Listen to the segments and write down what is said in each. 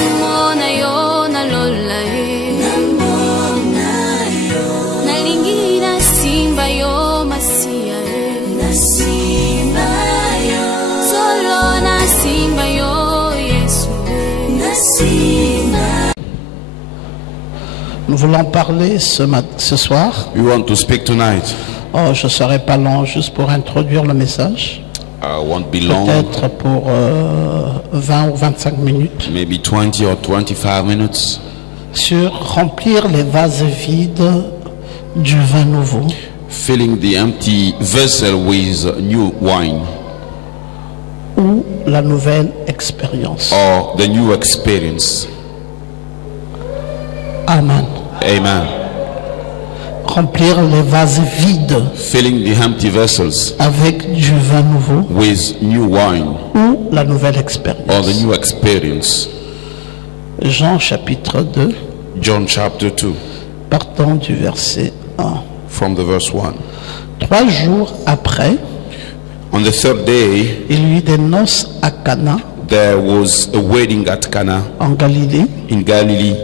namona yo nalola nalingi na simba yo masia solo na simba yo Yesu Nous voulons parler ce soir. We want to speak tonight. Oh, je ne serai pas long, juste pour introduire le message. Won't be long. Peut-être pour 20 ou 25 minutes. Maybe 20 or 25 minutes. Sur remplir les vases vides du vin nouveau. Filling the empty vessel with new wine. Ou la nouvelle expérience. Or the new experience. Amen. Amen. Remplir les vases vides. Filling the empty vessels. Avec du vin nouveau. With new wine. Ou la nouvelle expérience. Or the new experience. Jean chapitre 2. John chapter 2. Partons du verset 1. From the verse 1. 3 jours après, on the third day, il y eut des noces à Cana. There was a wedding at Cana. En Galilée. In Galilee.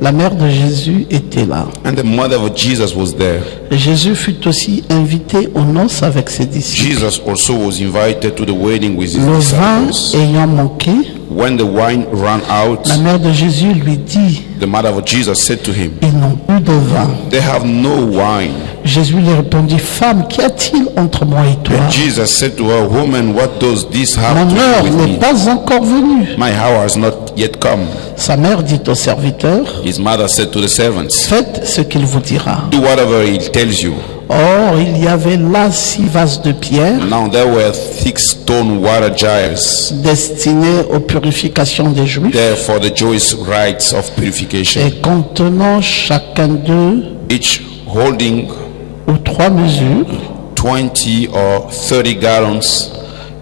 La mère de Jésus était là. And the mother of Jesus was there. Et Jésus fut aussi invité aux noces avec ses disciples. Jesus also was invited to the wedding with his Le vin disciples. ayant manqué, when the wine ran out, la mère de Jésus lui dit, the mother of Jesus said to him, ils n'ont plus de vin. They have no wine. Jésus lui répondit, femme, qu'y a-t-il entre moi et toi? And Jesus said to her, Woman, what does this have Mon to heure do with n'est me? pas encore venue. My hour has not yet come. Sa mère dit aux serviteurs, His mother said to the servants, faites ce qu'il vous dira. Do whatever he tells you. Or, il y avait là 6 vases de pierre. Now there were thick stone water jars, destinés aux purifications des Juifs. there for the joyous rites of purification. Et contenant chacun d'eux, Each holding aux 3 mesures. 20 or 30 gallons.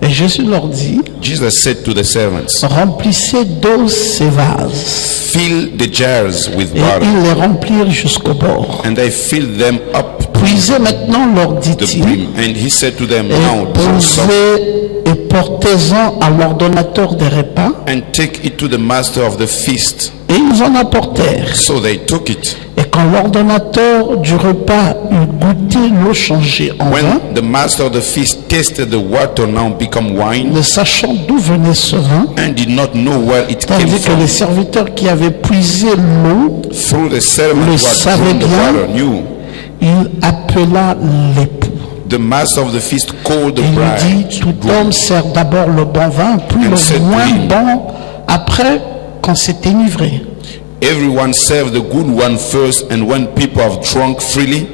Et Jésus leur dit, Jesus said to the servants, remplissez d'eau ces vases. Fill the jars with Et water. ils les remplirent jusqu'au bord. And they filled them up to Puisez maintenant, leur the dit-il, brim. And he said to them, et Now draw some posez et portez-en à l'ordonnateur des repas. and take it to the master of the feast. Et ils en apportèrent. So they took it. Et quand l'ordonnateur du repas eut goûté l'eau changée en vin, When the master of the feast tasted the water now become wine, ne sachant d'où venait ce vin, and did not know where it came tandis que from, les serviteurs qui avaient puisé l'eau, through the servant le who had savait drawn the bien. water knew. il appela l'époux. The master of the feast called the Il lui bride. dit, tout homme sert d'abord le bon vin, puis And said le to moins him, bon, après qu'on s'est enivré. Everyone served the good one first, and when people have drunk freely,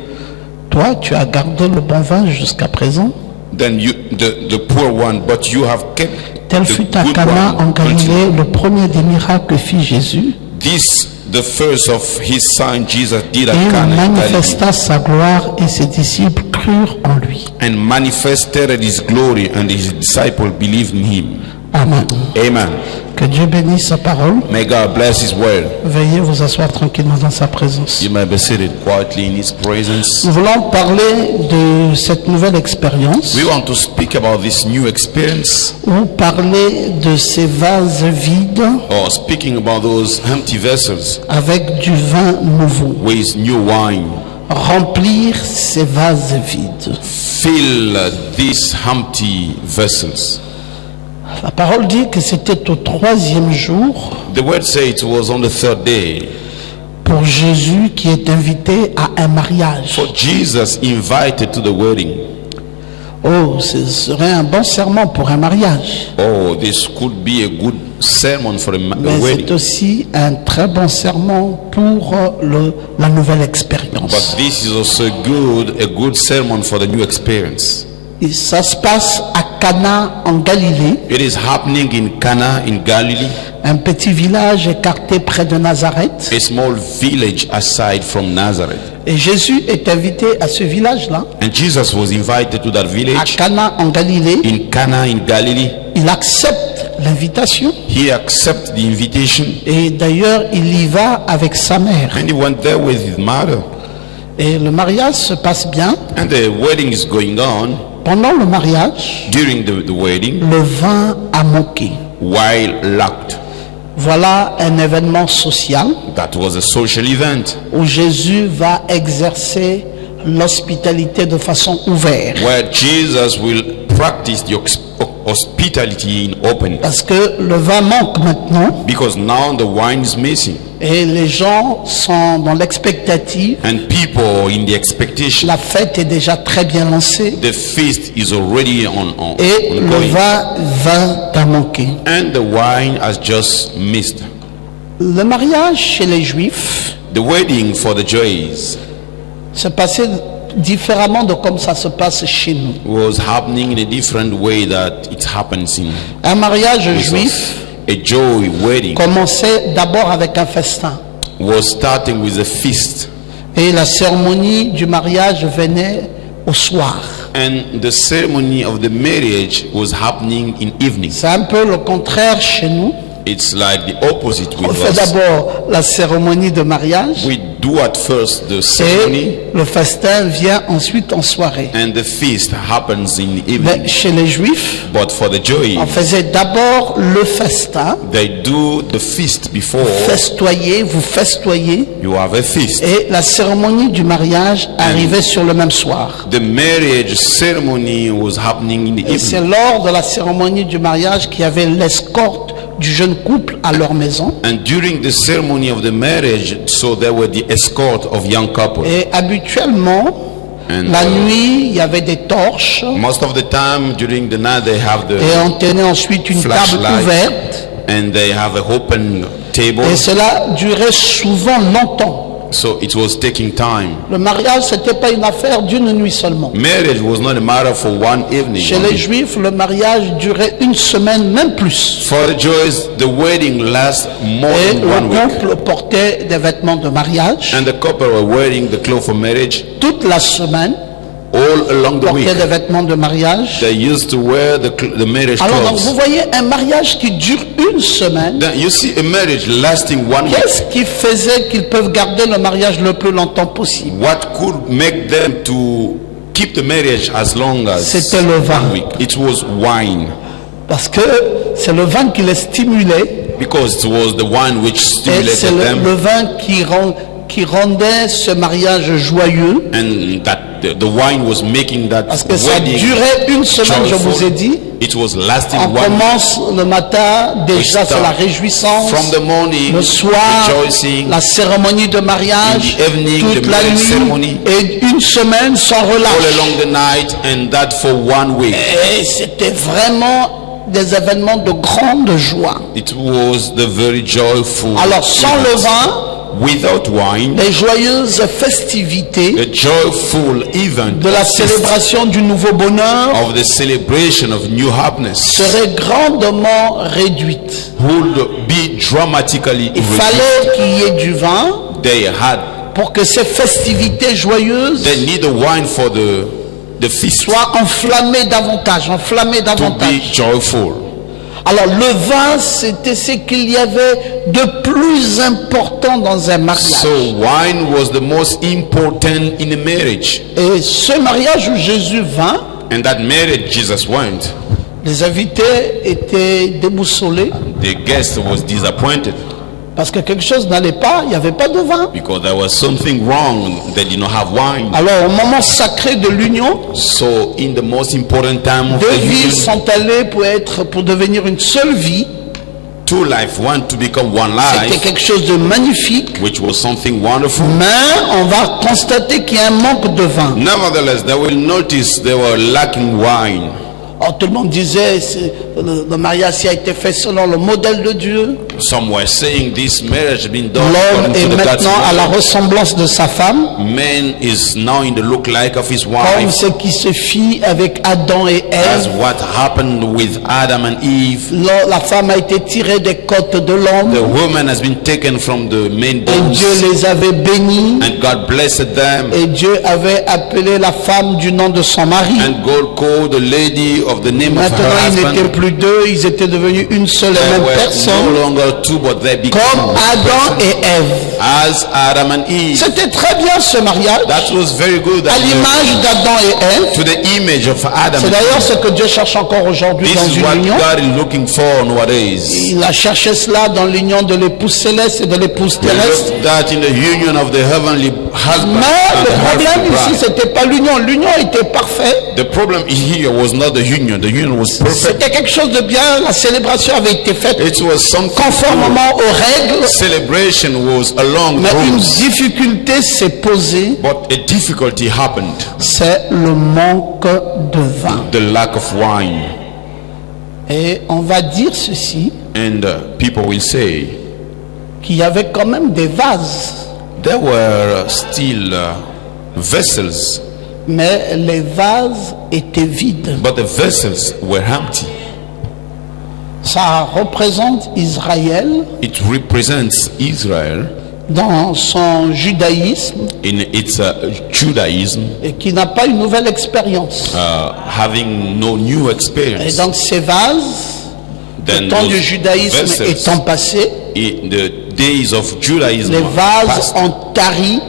Toi, tu as gardé le bon vin jusqu'à présent. then you, the poor one, but you have kept Tel the fut à good Cana en one until Galilée le premier des miracles que fit Jésus. this, the first of his son Jesus did Et at il Cana in Galilee, manifesta sa gloire et ses disciples crurent en lui. and manifested his glory, and his disciple believed in him. Amen. Amen. Que Dieu bénisse sa parole. May God bless his word. Veuillez vous asseoir tranquillement dans sa présence. You may be seated quietly in his presence. Nous voulons parler de cette nouvelle expérience We want to speak about this new experience, ou parler de ces vases vides or speaking about those empty vessels avec du vin nouveau. with new wine. Remplir ces vases vides. Fill these empty vessels. La parole dit que c'était au 3e jour The word says it was on the third day pour Jésus qui est invité à un mariage. for Jesus invited to the wedding. Oh, ce serait un bon serment pour un mariage. Oh, this could be a good sermon for a Mais wedding. c'est aussi un très bon serment pour la nouvelle expérience. But this is also a good sermon for the new experience. Et ça se passe à Cana en Galilée, It is happening in Cana in Galilee, un petit village écarté près de Nazareth. a small village aside from Nazareth. Et Jésus est invité à ce village-là, And Jesus was invited to that à village Cana en Galilée. in Cana in Galilee. Il accepte l'invitation He accepted the invitation, et d'ailleurs il y va avec sa mère. and he went there with his mother. Et le mariage se passe bien. And the wedding is going on. Pendant le mariage, During the wedding, le vin a manqué. while locked, Voilà un événement social That was a social event où Jésus va exercer l'hospitalité de façon ouverte. where Jesus will practice the hospitality in open. Parce que le vin manque maintenant Because now the wine is missing et les gens sont dans l'expectative. and people are in the expectation. La fête est déjà très bien lancée The feast is already et le ongoing. vin va manquer. And the wine has just missed. Le mariage chez les Juifs The wedding for the Jews se passait différemment de comme ça se passe chez nous. was happening in a different way that it happens in Un mariage Jesus. juif A Jew wedding commençait d'abord avec un festin. was starting with a feast, Et la cérémonie du mariage venait au soir. and the ceremony of the marriage was happening in evening. C'est un peu le contraire chez nous. It's like the opposite On with fait us. d'abord la cérémonie de mariage We do at first the ceremony, et le festin vient ensuite en soirée. and the feast happens in the Mais evening. chez les Juifs, But for the Jews, on faisait d'abord le festin, they do the feast before festoyer, vous festoyez, you have a feast. et la cérémonie du mariage arrivait sur le même soir. The marriage ceremony was happening in the Et c'est evening. lors de la cérémonie du mariage qu'il y avait l'escorte du jeune couple à leur maison. And during the ceremony of the marriage, so there were the escort of young couple. Et habituellement, And la nuit, il y avait des torches most of the time during the night they have et the on tenait ensuite une table flashlight ouverte. and they have a open table. Et cela durait souvent longtemps. So it was taking time. Le mariage, c'était pas une affaire d'une nuit seulement. Marriage was not a matter for one evening. Chez les Juifs, le mariage durait une semaine, même plus. For the Jews, the wedding lasts more Et than 1 le week. couple portait des vêtements de mariage And the couple were wearing the clothes for marriage toute la semaine. all along the week. Portait des vêtements de mariage. They used to wear the marriage Alors donc, vous clothes. voyez un mariage qui dure une semaine. Then you see a marriage lasting 1 week. Qu'est-ce qui faisait qu'ils peuvent garder le mariage le plus longtemps possible? What could make them to keep the marriage as long as C'était le vin. 1 week? It was wine, Parce que c'est le vin qui les stimulait because it was the wine which et c'est stimulated le them, vin qui rendait ce mariage joyeux. and that the wine was making that Parce que ça wedding durait une semaine, je vous ai joyful. dit. It was lasting On 1 week. commence le matin, déjà We c'est la start réjouissance. from the morning, Le soir, rejoicing, la cérémonie de mariage, in the evening, toute the la marriage nuit, ceremony. et une semaine sans all relâche. along the night, and that for 1 week. Et c'était vraiment des événements de grande joie. It was the very joyful. Alors sans le event. vin, Without wine, les joyeuses festivités a joyful event de la célébration du nouveau bonheur of the celebration of new happiness seraient grandement réduites. would be dramatically Il reduced. fallait qu'il y ait du vin They had, pour que ces festivités joyeuses they need the wine for the feast soient enflammées davantage, enflammées to davantage. be joyful. Alors le vin, c'était ce qu'il y avait de plus important dans un mariage. So wine was the most important in a marriage, Et ce mariage où Jésus vint, and that marriage Jesus went. les invités étaient déboussolés The guest was disappointed parce que quelque chose n'allait pas, il n'y avait pas de vin. because there was something wrong. They did not have wine. Alors au moment sacré de l'union, So in the most important time of deux the vies union, sont allées pour devenir une seule vie. two life want to become one C'était life, quelque chose de magnifique. which was something wonderful. Mais on va constater qu'il y a un manque de vin. Nevertheless, they will notice they were lacking wine. Alors, tout le monde disait le mariage a été fait selon le modèle de Dieu. Some were saying this marriage has been done L'homme according est to the God's maintenant à la will. ressemblance de sa femme, Man is now in the look like of his comme wife, ce qui se fit avec Adam et as Ève. what happened with Adam and Eve. La femme a été tirée des côtes de l'homme The woman has been taken from the main et bones, Dieu les avait bénis and God blessed them, et Dieu avait appelé la femme du nom de son mari. and God called the lady of the name of Maintenant, her ils n'étaient husband. plus deux, ils étaient devenus une seule et They même were personne, no longer two, but they became comme one Adam person. et Ève. As Adam and Eve. C'était très bien ce mariage, That was very good. à l'image d'Adam et Ève. To the image of Adam. C'est d'ailleurs ce que Dieu cherche encore aujourd'hui This dans is une what union. God is looking for nowadays. Il a cherché cela dans l'union de l'épouse céleste et de l'épouse We terrestre. look that in the union of the heavenly husband Mais and le the problème earthly ici, bride. c'était pas l'union. L'union était parfaite. The problem here was not the union. The union was perfect. C'était quelque chose de bien. La célébration avait été faite It was something good. conformément aux règles. Celebration was along Mais une rules. difficulté s'est posée. But a difficulty happened. C'est le manque de vin. The lack of wine. Et on va dire ceci, And people will say, qu'il y avait quand même des vases. there were still vessels, Mais les vases étaient vides. but the vessels were empty. Ça représente Israël It represents Israel dans son judaïsme in its Judaism, et qui n'a pas une nouvelle expérience. having no new Et experience. donc ces vases, Then le temps du those judaïsme vessels, étant passé, in the days of Judaism, les vases past, ont tari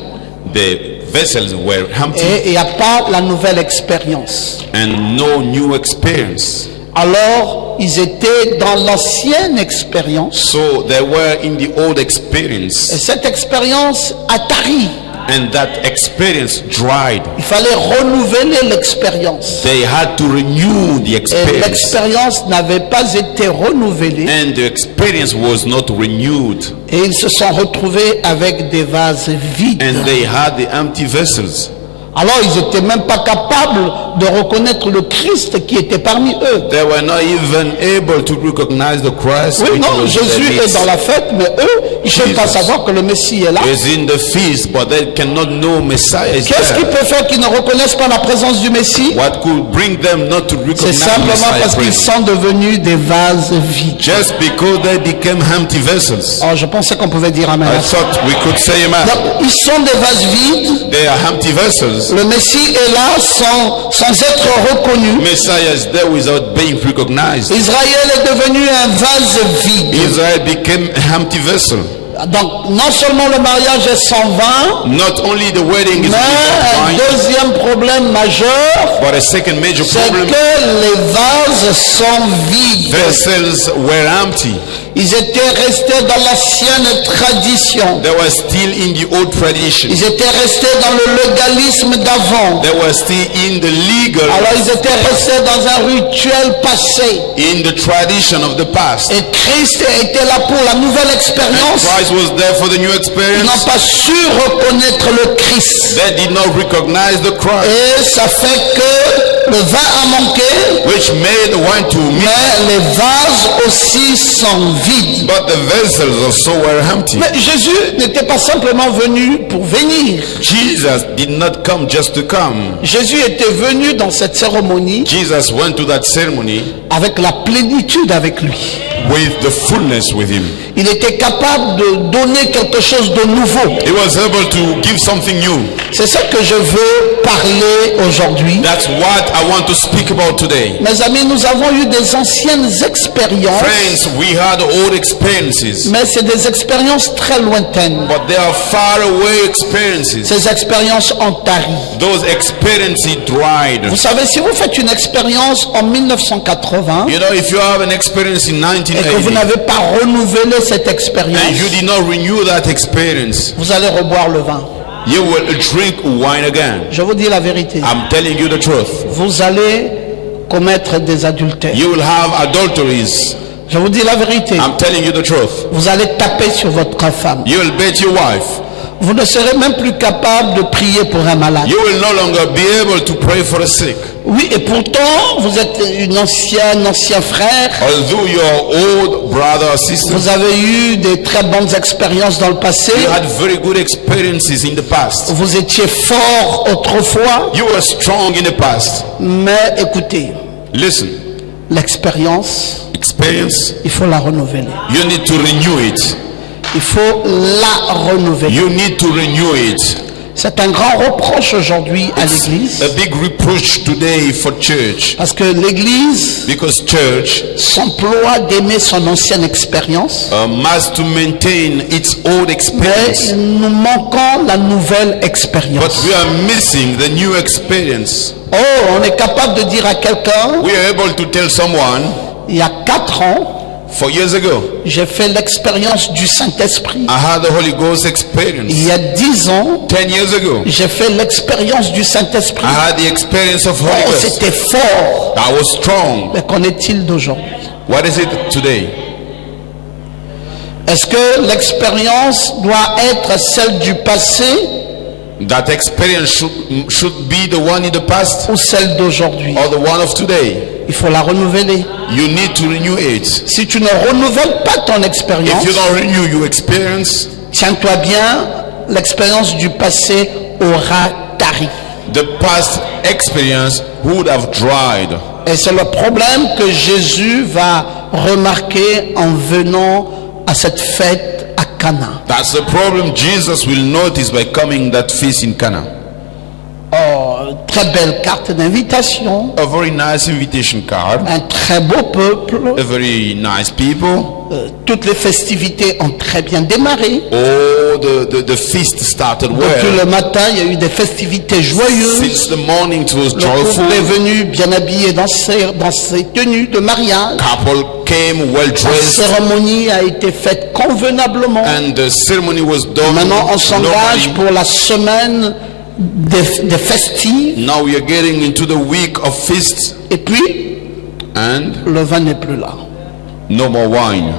the vessels were empty et il n'y a pas la nouvelle expérience. and no new experience. Alors ils étaient dans l'ancienne expérience So they were in the old et experience, cette expérience a tari. and that experience dried. Il fallait renouveler l'expérience. They had to renew the Et experience, l'expérience n'avait pas été renouvelée and the experience was not renewed, et ils se sont retrouvés avec des vases vides. and they had the empty vessels. Alors ils n'étaient même pas capables de reconnaître le Christ qui était parmi eux. They were not even able to recognize the Christ. Oui, which non, was in Jésus their est midst. dans la fête, mais eux, ils ne peuvent pas Jesus savoir que le Messie est là. is in the feast, but they cannot know Messiah is Qu'est-ce qui there. peut faire qu'ils ne reconnaissent pas la présence du Messie? What could bring them not to C'est recognize simplement Messiah parce qu'ils presence? sont devenus des vases vides. Just because they became empty vessels. Oh, je pensais qu'on pouvait dire amen. I thought we could say amen. Donc, ils sont des vases vides. They are empty vessels. Le Messie est là sans être reconnu. Messiah is there without being recognized. Israël est devenu un vase vide. Israel became an empty vessel. Donc, non seulement le mariage est sans vin, Not only the wedding is mais without un wine, deuxième problème majeur, but a second major c'est problem, que les vases sont vides. vessels were empty. Ils étaient restés dans l'ancienne tradition. They were still in the old tradition. Ils étaient restés dans le légalisme d'avant. They were still in the legal, Alors ils étaient restés dans un rituel passé. in the tradition of the past. Et Christ était là pour la nouvelle expérience. Christ was there for the new Ils experience. n'ont pas su reconnaître le Christ. They did not recognize the Christ, Et ça fait que le vin a manqué, which made the wine to meet, mais les vases aussi sont vides. but the vessels also were empty. Mais Jésus n'était pas simplement venu pour venir. Jesus did not come just to come. Jésus était venu dans cette cérémonie Jesus went to that ceremony avec la plénitude avec lui. with the fullness with him. Il était capable de donner quelque chose de nouveau. He was able to give something new. C'est ça que je veux parler aujourd'hui. That's what I want to speak about today. Mes amis, nous avons eu des anciennes expériences, Friends, we had old experiences, mais c'est des expériences très lointaines. but they are far away experiences. Ces expériences ont tari. Those experiences dried. Vous savez, si vous faites une expérience en 1980 You know, if you have an experience in et que vous 1980 n'avez pas renouvelé cette expérience, and you did not renew that experience, vous allez reboire le vin. you will drink wine again. Je vous dis la vérité. I'm telling you the truth. Vous allez commettre des adultères. You will have adulteries. Je vous dis la vérité. I'm telling you the truth. Vous allez taper sur votre femme. You will beat your wife. Vous ne serez même plus capable de prier pour un malade. You will no longer be able to pray for the sick. Oui, et pourtant, vous êtes ancien frère. Although your old brother or sister, Vous avez eu des très bonnes expériences dans le passé. you had very good experiences in the past. Vous étiez fort autrefois. You were strong in the past. Mais écoutez, Listen, l'expérience, experience, il faut la renouveler. you need to renew it. Il faut la renouveler. You need to renew it. C'est un grand reproche aujourd'hui à It's l'église. a big reproach today for church. Parce que l'église Because church s'emploie d'aimer son ancienne expérience. must to maintain its old Mais experience. nous manquons la nouvelle But expérience. we are missing the new experience. Oh, on est capable de dire à quelqu'un, We are able to tell someone, il y a 4 ans, 4 years ago, j'ai fait l'expérience du Saint-Esprit. I had the Holy Ghost experience. Il y a 10 ans, 10 years ago, j'ai fait l'expérience du Saint-Esprit. I had the experience of Holy Oh, Ghost. c'était fort. I was strong. Mais qu'en est-il d'aujourd'hui? What is it today? Est-ce que l'expérience doit être celle du passé That experience should be the one in the past ou celle d'aujourd'hui? or the one of today. Il faut la renouveler. You need to renew it. Si tu ne renouvelles pas ton expérience, If you don't renew your experience, tiens-toi bien, l'expérience du passé aura tari. the past experience would have dried. Et c'est le problème que Jésus va remarquer en venant à cette fête à Cana. That's the problem Jesus will notice by coming that feast in Cana. Oh, très belle carte d'invitation, A very nice invitation card. un très beau peuple, A very nice people. toutes les festivités ont très bien démarré. Oh, the feast started Depuis well. le matin, il y a eu des festivités joyeuses. Since the morning it was Le joyful. couple est venu bien habillé dans ses tenues de mariage. Couple came well La dressed cérémonie a été faite convenablement. and the ceremony was done Maintenant, on s'engage normally. pour la semaine des festives. Now we are getting into the week of feasts Et puis, and le vin n'est plus là. no more wine.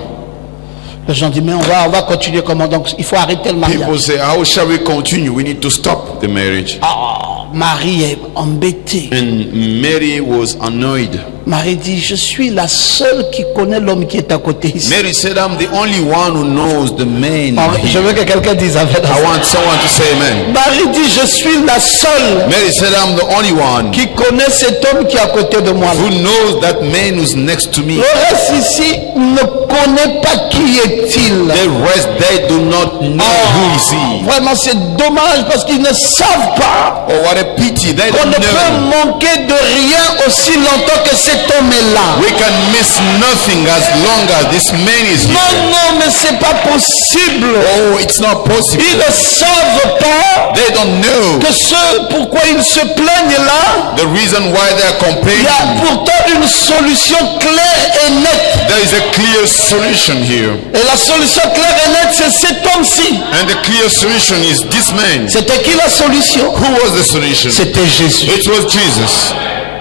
Les gens disent, mais on va continuer comment? Donc, il faut arrêter le People mariage. say, how shall we continue? We need to stop the marriage. Ah, Marie est embêtée. And Mary was annoyed. Marie dit, je suis la seule qui connaît l'homme qui est à côté ici. Mary said, I'm the only one who knows the man Ah, je here. veux que quelqu'un dise amen. I want someone to say amen. Marie dit, je suis la seule Mary said, I'm the only one qui connaît cet homme qui est à côté de moi. who knows that man who's next to me. Le reste ici ne connaît pas qui est-il. The rest, they do not know who is he. Vraiment, c'est dommage parce qu'ils ne savent pas Oh, what a pity. They qu'on don't ne peut know. manquer de rien aussi longtemps que cet homme est là. We can miss nothing as long as this man is Non, here. non, mais c'est pas possible. Oh, it's not possible. Ils ne savent pas They don't know que ce pourquoi ils se plaignent là, the reason why they are il y complaining. a pourtant une solution claire et nette. There is a clear solution here. Et la solution claire et nette, c'est cet homme-ci. And the clear solution is this man. C'était qui la solution? Who was the solution? C'était Jésus. It was Jesus.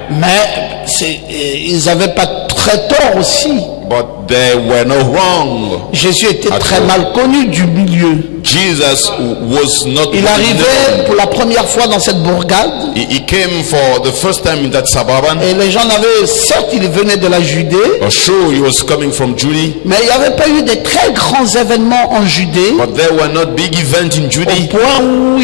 Mais ils n'avaient pas très tort aussi. But they were no wrong. Jésus était très mal connu du milieu. Jesus was not Il arrivait pour la première fois dans cette bourgade He came for the first time in that suburban. et les gens avaient, certes il venait de la Judée, Sure, he was coming from Judea, mais il n'y avait pas eu de très grands événements en Judée but there were not big events in au Judea point où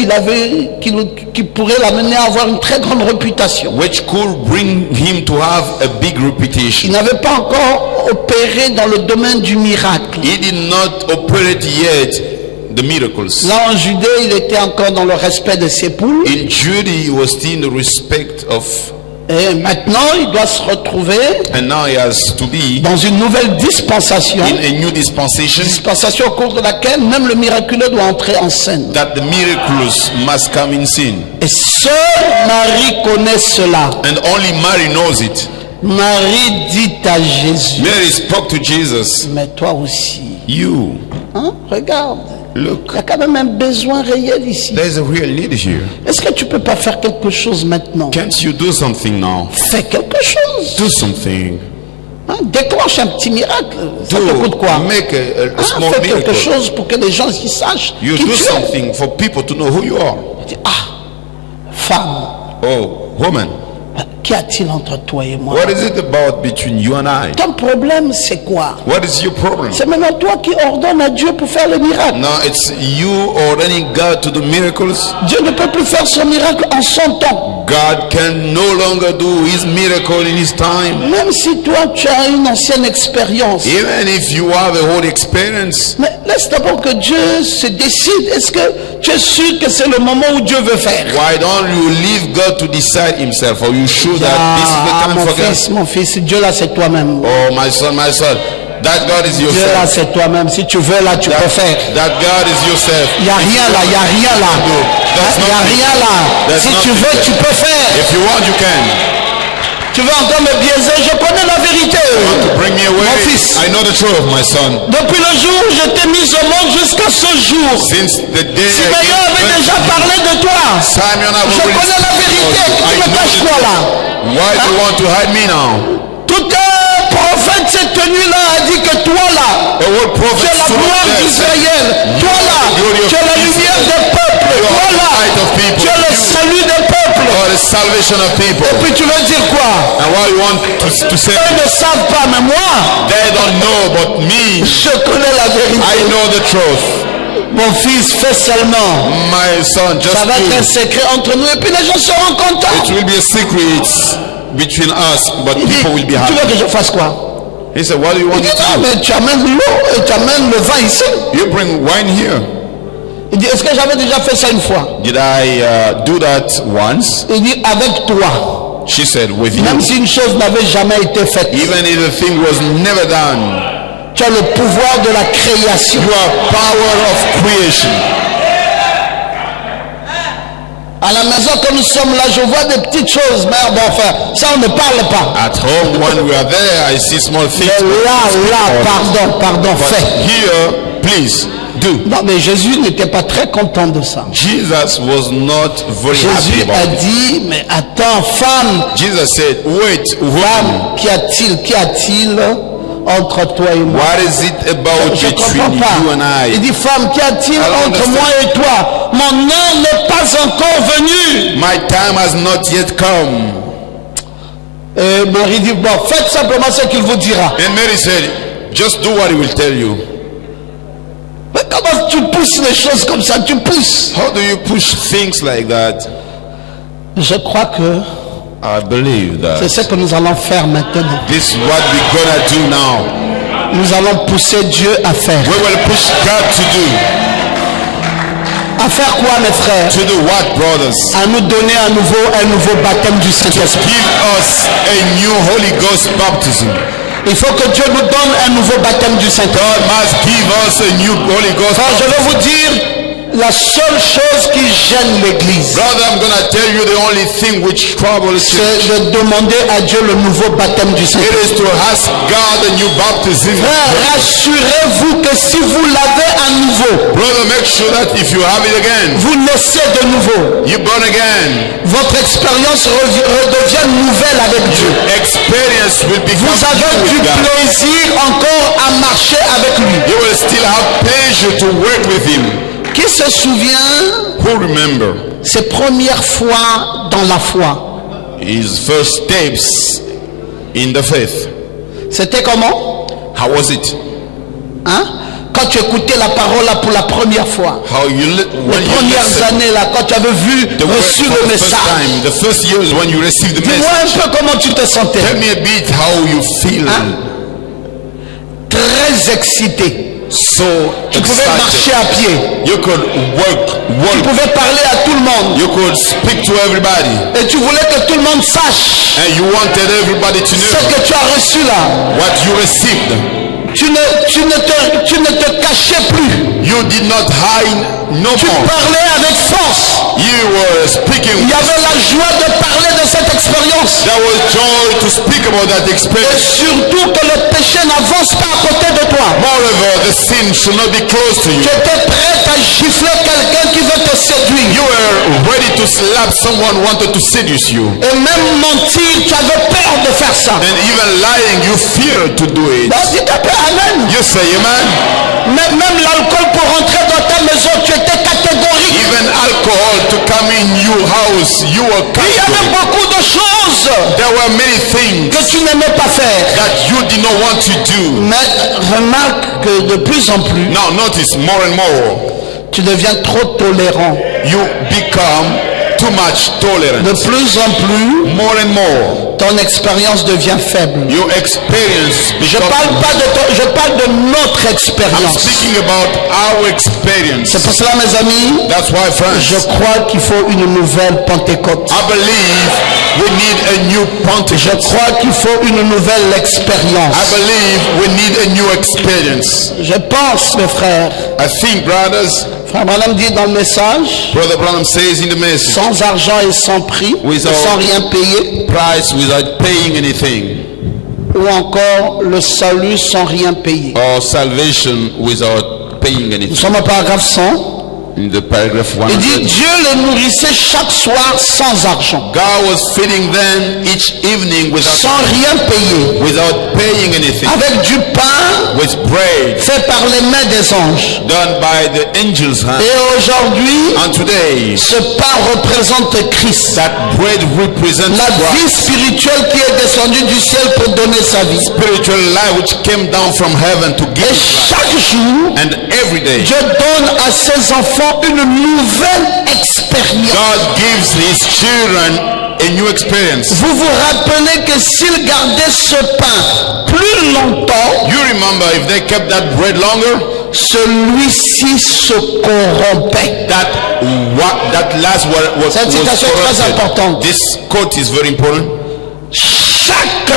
qui pourrait l'amener à avoir une très grande réputation. which could bring him to have a big Il reputation. n'avait pas encore opéré dans le domaine du miracle. He did not operate yet the miracles. Là en Judée, il était encore dans le respect de ses poules. In Judea, he was still in the respect of, Et maintenant, il doit se retrouver and now he has to be dans une nouvelle dispensation. in a new dispensation Dispensation au cours de laquelle même le miraculeux doit entrer en scène. that the miracles must come in scene. Et seule Marie connaît cela. And only Mary knows it. Marie dit à Jésus, Mary spoke to Jesus. mais toi aussi, You, hein, regarde, look, il y a quand même un besoin réel ici. there's a real need here. Est-ce que tu peux pas faire quelque chose maintenant? Can't you do something now? Fais quelque chose. Do something. Hein, déclenche un petit miracle. Ça te coûte quoi? Make a Hein, small fais quelque miracle. chose pour que les gens ils sachent You qui do tu es. something for people to know who you are. Tu dis, ah, femme, Oh, woman, qu'y a-t-il entre toi et moi? what is it about between you and I? Ton problème, c'est quoi? What is your problem? C'est maintenant toi qui ordonnes à Dieu pour faire le miracle. Now it's you ordering God to do miracles. Dieu ne peut plus faire son miracle en son temps. God can no longer do his miracle in his time. Même si toi tu as une ancienne expérience. Even if you have a whole experience, Mais Laisse d'abord que Dieu se décide. Est-ce que tu es sûr que c'est le moment où Dieu veut faire? Why don't you leave God to decide himself? Or you sure that this is the time for God? Mon fils, Dieu là c'est toi-même. Oh, my son, that God is Dieu là yourself. c'est toi-même. Si tu veux là, tu peux faire. That God is yourself. Il n'y a rien là, il n'y a rien là. Il n'y a rien là. Si tu veux, tu peux faire. If you want, you can. Tu veux encore me biaiser? Je connais la vérité. Bring me away. Mon fils. I know the truth, my son. Depuis le jour où je t'ai mis au monde jusqu'à ce jour, Since the day Simeon avait déjà parlé de toi. Simon, Je connais la vérité. Tu me caches quoi là? Why do you want to hide me now? Tout un prophète cette nuit-là a dit que toi là, The word tu prophet es la stood gloire up there. d'Israël. Toi là, tu es la lumière des peuples. Toi là, tu es le salut des peuples. Oh, the salvation of people. Et puis tu veux dire quoi? And what you want to say? Eux ne savent pas, mais moi, They don't know, but me, je connais la vérité. I know the truth. Mon fils, fais seulement. My son, just Ça va être un do. secret entre nous et puis les gens seront contents. It will be a secret between us, but Il dit, people will be tu veux happy. que je fasse quoi? He said, what do you Il want dit, to non, do? mais tu amènes l'eau et tu amènes le vin ici. You bring wine here. Il dit, est-ce que j'avais déjà fait ça une fois? Did I do that once? Il dit, avec toi. She said, with you. Même si une chose n'avait jamais été faite, Even if the thing was never done, tu as le pouvoir de la création. you are power of creation. À la maison, quand nous sommes là, je vois des petites choses, mais bon, enfin, ça on ne parle pas. At home, when we are there, I see small things. Mais là, pardon, But fais. here, please, do. Non, mais Jésus n'était pas très content de ça. Jesus was not very happy Jésus a about it. dit, mais attends, femme, Jesus said, wait, woman, femme, qu'y a-t-il entre toi et moi? what is it about Je ne comprends between pas. you and I? Il dit, femme, qu'y a-t-il I don't entre understand. moi et toi? Mon heure n'est pas encore venue. My time has not yet come. Et Marie dit, bon, faites simplement ce qu'il vous dira. And Mary said, just do what he will tell you. Mais comment tu pousses les choses comme ça? Tu pousses. How do you push things like that? Je crois que I believe c'est that ce que nous allons faire maintenant. this is what we're gonna do now. Nous allons pousser Dieu à faire. We will push God to do. À faire quoi, mes frères? To do what, brothers? À nous donner un nouveau baptême du Saint-Esprit. Give us a new Holy Ghost baptism. Il faut que Dieu nous donne un nouveau baptême du Saint-Esprit. God must give us a new Holy Ghost Enfin, je baptism. vais vous dire la seule chose qui gêne l'église, Brother, I'm going to tell you the only thing which troubles you. c'est de demander à Dieu le nouveau baptême du It Saint-Esprit. is to ask God a new baptism. Frère, rassurez-vous que si vous l'avez à nouveau, Brother, make sure that if you have it again, vous naissez de nouveau. you born again. Votre expérience redevient nouvelle avec Dieu. Experience will become Vous avez new du with God. plaisir encore à marcher avec lui. You will still have pleasure to work with Him. Qui se souvient Who remember ses premières fois dans la foi? His first steps in the faith? C'était comment? How was it? Hein? Quand tu écoutais la parole là pour la première fois. How you when Les you premières listened années là, quand tu avais vu, the word reçu for le the first message. time, the first years when you received the Dis-moi message. un peu comment tu te sentais. Tell me a bit how you feel. Hein? Très excité. So Tu pouvais marcher excited. à pied. You could Tu walk. pouvais parler à tout le monde. You could speak to everybody. Et tu voulais que tout le monde sache And you wanted everybody to ce know que tu as reçu là. what you received. Tu ne te cachais plus. You did not hide no Tu more. parlais avec force. You were speaking. Il y avait la joie de parler de cette expérience. There was joy to speak about that Et experience. surtout que le péché n'avance pas à côté de toi. Moreover, the sin should not be close to you. Tu étais prêt à gifler quelqu'un qui veut te séduire. You were ready to slap someone who wanted to seduce you. Et même mentir, tu avais peur de faire ça. And even lying, you feared to do it. Donc dis un peu amen. You say amen. Même l'alcool pour rentrer dans ta maison, tu étais catégorique. Even alcohol to come in your house, you were Il y avait categoric. beaucoup de choses There were many things que tu n'aimais pas faire. that you did not want to do. Mais remarque que de plus en plus, Now notice more and more, tu deviens trop tolérant. you become too much de tolerance. plus en plus, More and more, ton expérience devient faible. your experience Je becomes. parle pas de toi, je parle de notre I'm expérience. speaking about our experience. C'est pour cela, mes amis, That's why, je friends, crois qu'il faut une nouvelle Pentecôte. I believe we need a new Je Pentecost. crois qu'il faut une nouvelle expérience. I believe we need a new experience. Je pense, mes frères, I think, brothers, Frère Branham dit dans le message, Brother Branham says in the message, sans argent et sans prix, Without- sans rien payer, price without paying anything, ou encore le salut sans rien payer. or salvation without paying Nous anything. sommes au paragraphe 100. In the paragraph Il dit 100, Dieu les nourrissait chaque soir sans argent, God was feeding them each evening sans rien payer, without paying anything, avec du pain with bread fait par les mains des anges. done by the angel's hand. Et aujourd'hui, And today, ce pain représente Christ, that bread represents la vie Christ, spirituelle qui est descendue du ciel pour donner sa vie. spiritual life which came down from heaven to give Et life. chaque jour, And every day, Dieu donne à ses enfants une nouvelle expérience. God gives his children a new experience. Vous vous rappelez que s'ils gardaient ce pain plus longtemps, You remember, if they kept that bread longer, celui-ci se corrompait. that last word was Cette citation est très corrupted. importante. This quote is very important. Chaque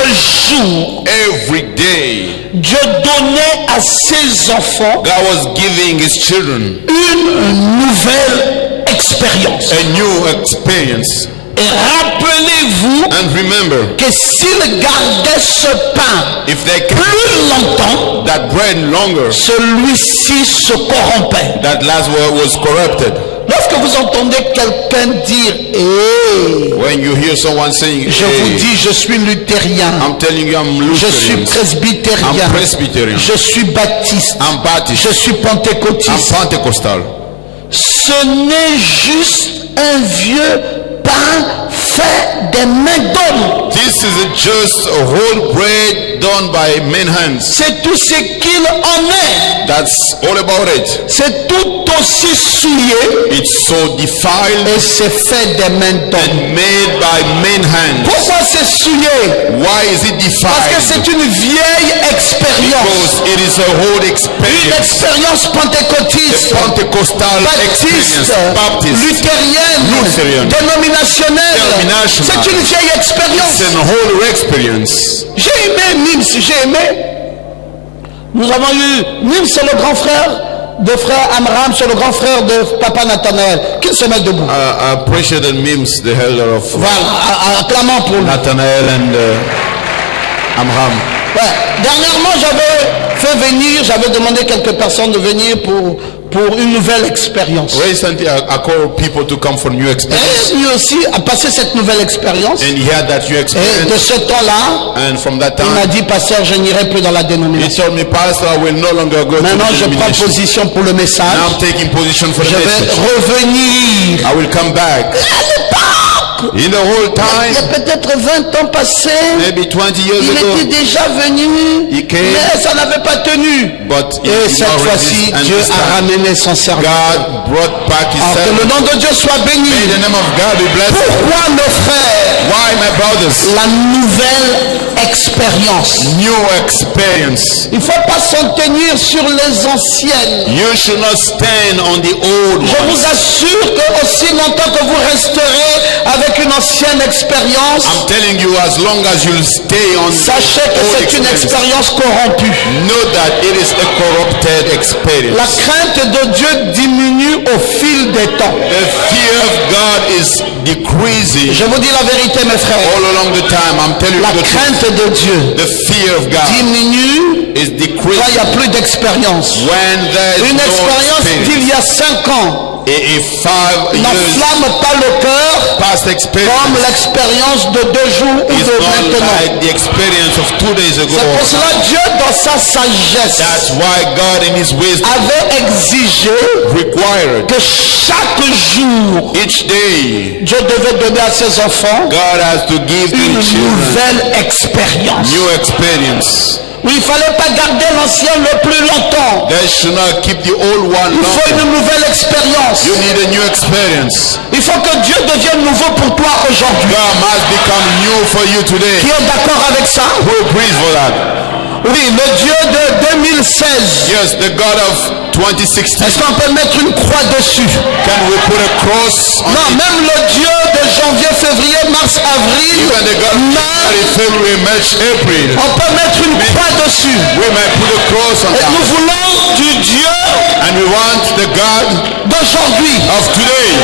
jour, Every day, Dieu donnait à ses enfants God was giving his children une nouvelle expérience. a new experience. Et rappelez-vous And remember, que s'ils gardaient ce pain if they kept plus longtemps, that bread longer, celui-ci se corrompait. that last word was corrupted. Lorsque vous entendez quelqu'un dire « Eh », When you hear someone saying, je vous hey, dis, je suis luthérien, I'm telling you, I'm je suis Lutheran, presbytérien, I'm Presbyterian, je suis baptiste, I'm Baptist, je suis I'm pentecôtiste. Pentecostal. Ce n'est juste un vieux pain fait des mains d'hommes. This is just a whole bread done by men's hands. C'est tout ce qu'il en est. That's all about it. C'est tout aussi souillé It's so defiled et c'est fait des mains d'hommes. and made by men's hands. Pourquoi c'est souillé? Why is it Parce que defiled? c'est une vieille expérience. Because it is a whole Une experience. expérience pentecôtiste, A Pentecostal experience. baptiste, Baptist. luthérienne, Lutheran. dénominationnelle. Denominational. C'est une vieille expérience. It's a whole experience. J'ai aimé Nîmes, j'ai aimé. Nous avons eu, Nîmes c'est le grand frère de frère Amram, c'est le grand frère de papa Nathanaël. Qu'il se mette debout. I appreciated Mims, the elder of Voilà, acclamons pour lui. Nathanael and Amram. Ouais. Dernièrement, j'avais demandé quelques personnes de venir pour une nouvelle expérience. Recently, I called people to come for new experience. Et lui aussi a passé cette nouvelle expérience. And he had that new Et de experience. ce temps-là, And from that il m'a time, dit, pasteur, je n'irai plus dans la he dénomination. told me, Pastor, I will no longer go to Maintenant, the je prends denomination. position pour le message. Now I'm taking position for the Je vais message. revenir. I will come back. In the whole Il y a time, peut-être 20 ans passés, maybe 20 years il était ago, déjà venu, He came. mais ça n'avait pas tenu. but he Et did cette not fois-ci, resist, and Dieu this a time, ramené son serviteur. God brought back his Alors que le servant. nom de Dieu soit béni. May the name of God be blessed. Pourquoi nos frères? Why, my brothers? La nouvelle expérience. New experience. Il ne faut pas s'en tenir sur les anciennes. You should not stand on the old Je one. vous assure que aussi longtemps que vous resterez avec une ancienne expérience, I'm telling you, as long as you stay on sachez que old c'est une experience, expérience corrompue. know that it is a corrupted La experience. crainte de Dieu diminue au fil des temps. The fear of God is decreasing Je vous dis la vérité, mes frères. all along the time. I'm telling La you the truth. crainte de Dieu The fear of God diminue is quand il n'y decreasing a plus d'expérience. when there is Une no expérience experience. d'il y a 5 ans If 5 years n'enflamme pas le cœur past comme experience l'expérience de 2 jours ou is de not maintenant. like the experience of 2 days ago. C'est pour cela que Dieu, dans sa sagesse, That's why God in his wisdom avait exigé required que chaque jour, each day Dieu devait donner à ses enfants God has to give une the children nouvelle expérience. new experience. Oui, il ne fallait pas garder l'ancien le plus longtemps. They should not keep the old one Il faut longer. une nouvelle expérience. You need a new experience. Il faut que Dieu devienne nouveau pour toi aujourd'hui. God must become new for you today. Qui est d'accord avec ça? Who agrees for that? Oui, le Dieu de 2016. Yes, the God of 2016. Est-ce qu'on peut mettre une croix dessus? Can we put a cross on Non, it? même le Dieu de janvier, février, mars, avril, Even the God of mai, January, February, March, April. on peut mettre une croix dessus. We might put a cross on Et nous that. voulons du Dieu And we want the God d'aujourd'hui, of today,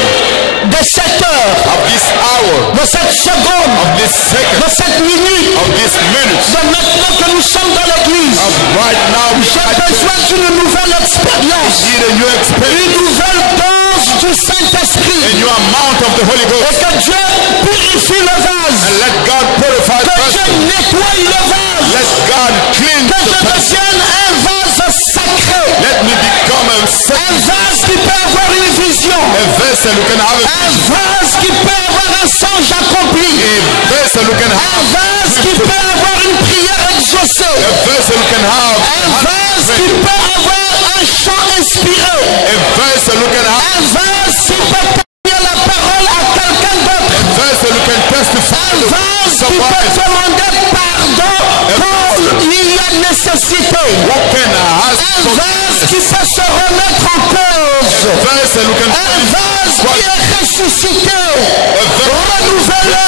de cette heure, of this hour, de cette seconde, of this de second, cette minute, of this minute, de maintenant que nous sommes dans l'église. of right now. We J'ai besoin d'une nouvelle expérience, need a new experience, une nouvelle dose du Saint-Esprit. a new amount of the Holy Et Ghost. que Dieu purifie le vase, And let God purify the que Dieu vessel. nettoie le vase, Let God cleanse que the je vessel. devienne un vase sacré, Let me become un vase qui peut avoir une vision, a vessel who can have un vase qui peut avoir un songe accompli, a vessel who can un have vase qui peut avoir une prière exaucée, a vessel who can have un vase qui peut avoir un chant inspiré, a vessel who can have un vase qui peut tenir la parole à quelqu'un d'autre, a vessel who can testify un to vase qui someone peut else, demander pardon quand il y a nécessité, who can ask un for vase qui peut se remettre en cause, a vessel who can un vase qui est ressuscité, a vessel renouvelé,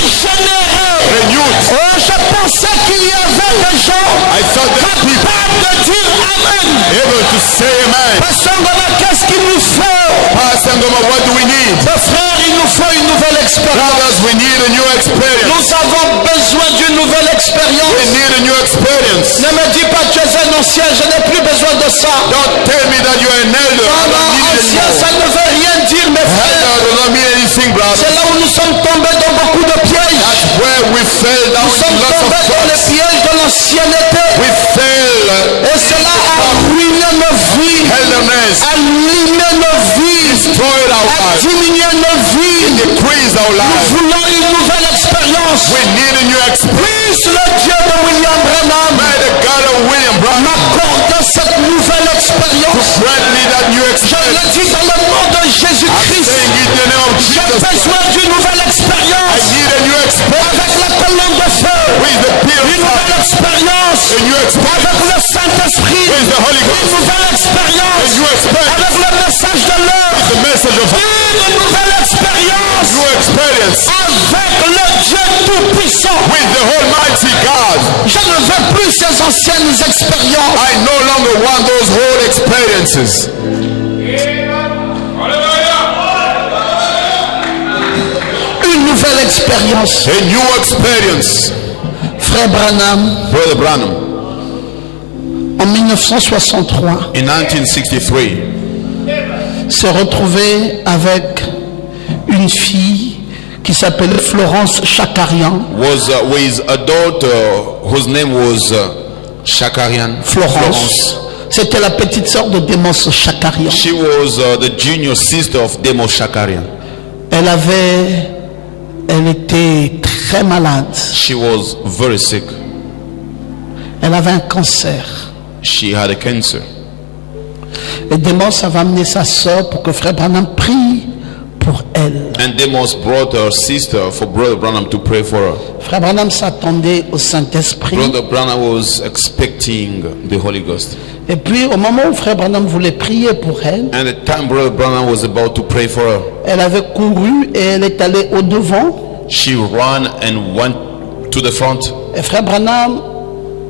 régénéré. renewed. Oh, je pensais qu'il y avait des gens I thought that people capables de dire Amen. able to say amen. Pasteur Ngoma, qu'est-ce qu'il nous faut? Pastor Ngoma, what do we need? Mes frères, il nous faut une nouvelle expérience. Brothers, we need a new experience. Nous avons besoin d'une nouvelle We expérience. need a new experience. Ne me dis pas tu es un ancien, je n'ai plus besoin de ça. Don't tell me that you are an elder. I Non, don't need it ancien, ça anymore. ne veut rien dire, mes frères. Elder does not mean anything, brother. C'est là où nous sommes tombés dans beaucoup de pièges. That's where we fell down Nous sommes in lots of tombés dans les traps. pièges de l'ancienneté. We fell Et cela a ruiné nos vies, elderness, a limé nos vies, destroyed our a lives, diminué nos vies. decreased our Nous lives. voulons une nouvelle expérience. We need a new experience. Puisse le Dieu de William Branham May the God of William Branham m'accorder cette nouvelle expérience. grant me that new Je experience. le dis dans le nom de I'm Jésus-Christ. saying it in the name of J'ai Jesus. besoin d'une nouvelle I expérience need a new experience avec la colonne de feu. with the Une pure nouvelle fire. expérience A new experience avec le Saint-Esprit. with the Holy Une Ghost. nouvelle expérience A new experience avec le message de l'heure. the message of Une nouvelle expérience new experience avec le Dieu Tout-Puissant. with the Almighty God. Je ne veux plus ces anciennes expériences. I no longer want those whole experiences. Une nouvelle expérience. A new experience. Frère Branham, Brother Branham, en 1963, in 1963, s'est retrouvé avec une fille qui s'appelait Florence Chakarian. was with a daughter whose name was Shakarian. Florence. C'était la petite sœur de Démos Chakarian. She was the junior sister of Demo Shakarian. Elle était très malade. She was very sick. Elle avait un cancer. She had a cancer. Et Démos avait amené sa sœur pour que Frère Branham prie pour elle. And Demos brought her sister for Brother Branham to pray for her. Frère Branham s'attendait au Saint-Esprit. Brother Branham was expecting the Holy Ghost. Et puis au moment où Frère Branham voulait prier pour elle, And the time Brother Branham was about to pray for her, elle avait couru et elle est allée au devant. she ran and went to the front. Et Frère Branham,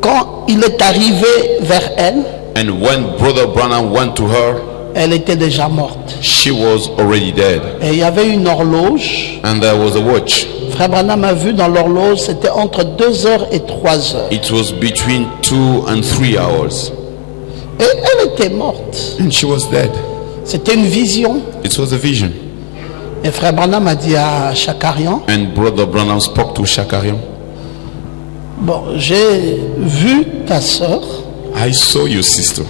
quand il est arrivé vers elle, And when Brother Branham went to her, elle était déjà morte. she was already dead. Et il y avait une horloge. And there was a watch. Frère Branham a vu dans l'horloge, c'était entre 2 heures et 3 heures. It was between 2 and 3 hours. Et elle était morte. And she was dead. C'était une vision. It was a vision. Et Frère Branham a dit à Chakarian, And Brother Branham spoke to Shakarian. bon, j'ai vu ta sœur. I saw you, sister.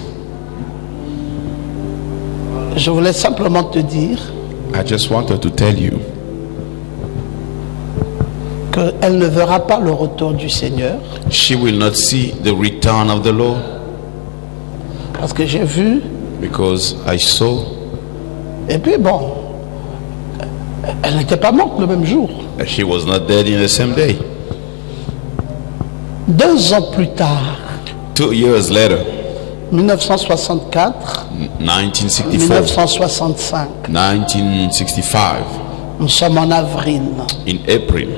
Je voulais simplement te dire I just wanted to tell you qu'elle ne verra pas le retour du Seigneur. She will not see the return of the Lord. Parce que j'ai vu, Because I saw et puis bon, elle n'était pas morte le même jour. that she was not dead in the same day. 2 ans plus tard, 2 years later, 1964, 1964, 1965, 1965, nous sommes en avril. in April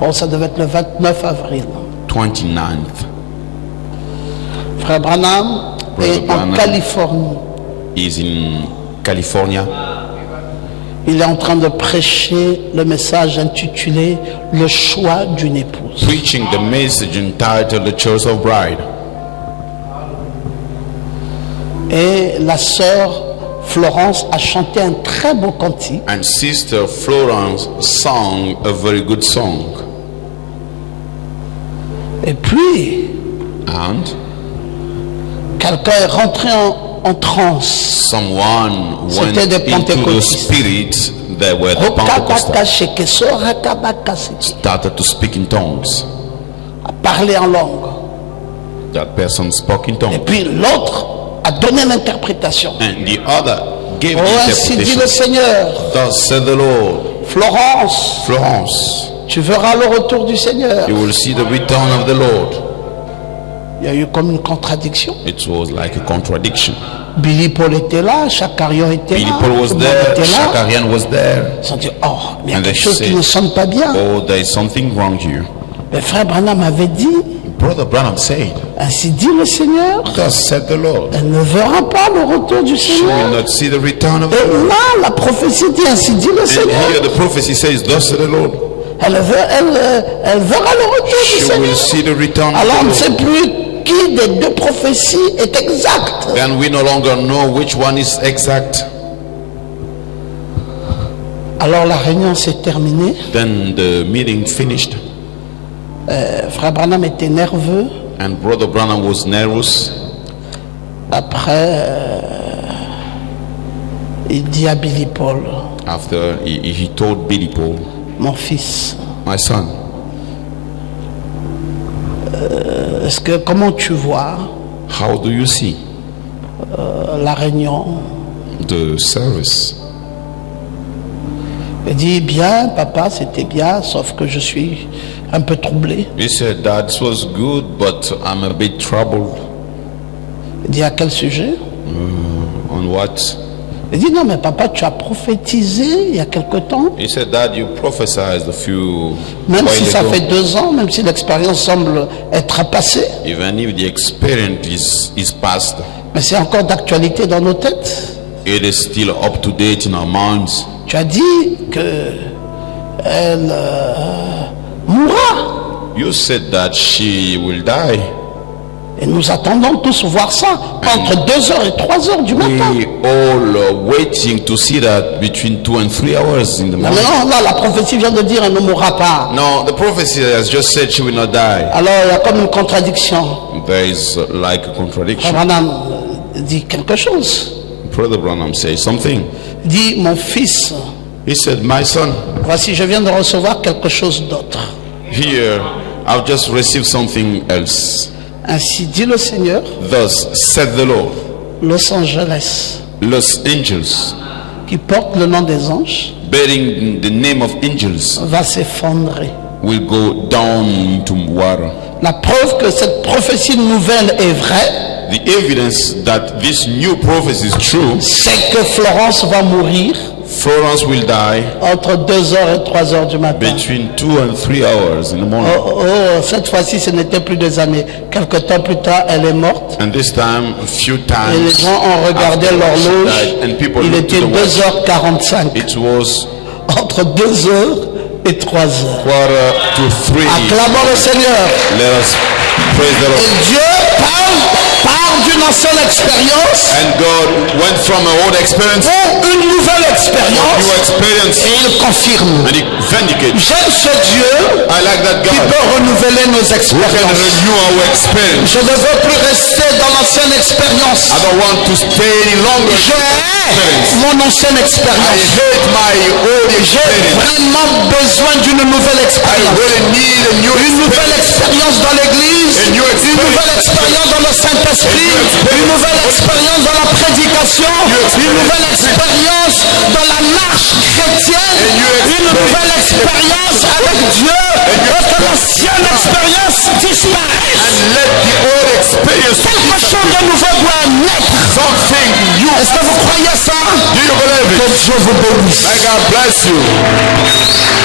Bon, ça devait être le 29 avril. 29th, Frère Branham Brother est Branham. en Californie. is in California. Il est en train de prêcher le message intitulé « Le choix d'une épouse Preaching the message entitled The Choice of Bride. ». Et la sœur Florence a chanté un très beau cantique. And Sister Florence sang a very good song. Et puis, And quelqu'un est rentré en transe. someone went C'était des into the Pentecostals. spirit that were the Pentecostals, started to speak in tongues. à parler en langue. That person spoke in Et tongues. puis l'autre a donné l'interprétation. And the other gave Oh, the ainsi dit le interpretation. Seigneur. Thus said the Lord, Florence, Florence, tu verras le retour du Seigneur. you will see the return of the Lord. Il y a eu comme une contradiction. It was like a contradiction. Billy Paul était là, Chakarion était Billy là, Paul tout was le monde there, était là. Shakarian was there. Ils ont dit, oh, mais il y a And they quelque chose qui said, ne sonne pas bien. oh, there is something wrong here. Le frère Branham avait dit, Brother Branham said, ainsi dit le Seigneur, thus said the Lord, elle ne verra pas le retour du she will Seigneur. not see the return of the Et Lord. là, la prophétie dit, ainsi dit le And Seigneur, here the prophecy says, thus said the Lord, elle verra le retour du she will Seigneur. see the return Alors on ne of the sait Lord. plus qui des deux prophéties est exact. Then we no longer know which one is exact. Alors la réunion s'est terminée. Then the meeting finished, Frère Branham était nerveux. and Brother Branham was nervous. Après, il dit à Billy Paul, After he told Billy Paul, mon fils, my son, comment tu vois how do you see la réunion? the service? Il dit, bien, papa, c'était bien, sauf que je suis un peu troublé. He said, Dad, this was good, but I'm a bit troubled. Il dit, à quel sujet? On what? Il dit, non, mais papa, tu as prophétisé il y a quelque temps. He said, Dad, you prophesied a few Même while si ça ago. fait 2 ans, même si l'expérience semble être passée, Even if the experience is past, mais c'est encore d'actualité dans nos têtes. it is still up to date in our minds. Tu as dit que elle mourra. You said that she will die. Et nous attendons tous voir ça entre 2h et 3h du matin. We all are waiting to see that between 2 and 3 hours in the Non, morning. non, là, la prophétie vient de dire elle ne mourra pas. No, the prophecy has just said she will not die. Alors il y a comme une contradiction. There is like a contradiction. Branham dit quelque chose. Brother Branham says something. Il dit, mon fils, He said, my son, voici, je viens de recevoir quelque chose d'autre. here I've just received something else. Ainsi dit le Seigneur, Thus said the Lord, Los Angeles, Los Angels, qui porte le nom des anges, bearing the name of angels, va s'effondrer. will go down into water. La preuve que cette prophétie nouvelle est vraie, The evidence that this new prophecy is true, c'est que Florence va mourir Florence will die entre 2h et 3h du matin. between 2 and 3 hours in the morning. Oh, cette fois-ci, ce n'était plus des années. Quelque temps plus tard, elle est morte. And this time, a few Et les times, gens ont regardé after she l'horloge. died, and people Il looked était to the watch. 2h45. It was Entre 2h et 3h. quarter to 3. Acclamons le Seigneur. Let us praise the Et Lord. Dieu parle d'une seule expérience. And God went from an old experience Pour une nouvelle to a expérience. new experience. Et il confirme. And He vindicates. J'aime ce Dieu I like that qui God peut renouveler nos who can expériences. renew our experience. Je ne veux plus rester dans l'ancienne expérience. I don't want to stay any longer. Je hais mon ancienne I expérience. hate my old J'ai experience. vraiment besoin d'une nouvelle I expérience. really need a new Une nouvelle expérience dans l'église, A new experience. une nouvelle expérience dans le Saint-Esprit, une nouvelle expérience dans la prédication, une nouvelle expérience dans la marche chrétienne, une nouvelle expérience avec Dieu, et que l'ancienne expérience disparaisse. And let the old experience Quelque chose de nouveau doit naître. something new. Est-ce que vous croyez ça? Do you believe Que it? Dieu vous bénisse. May God bless you.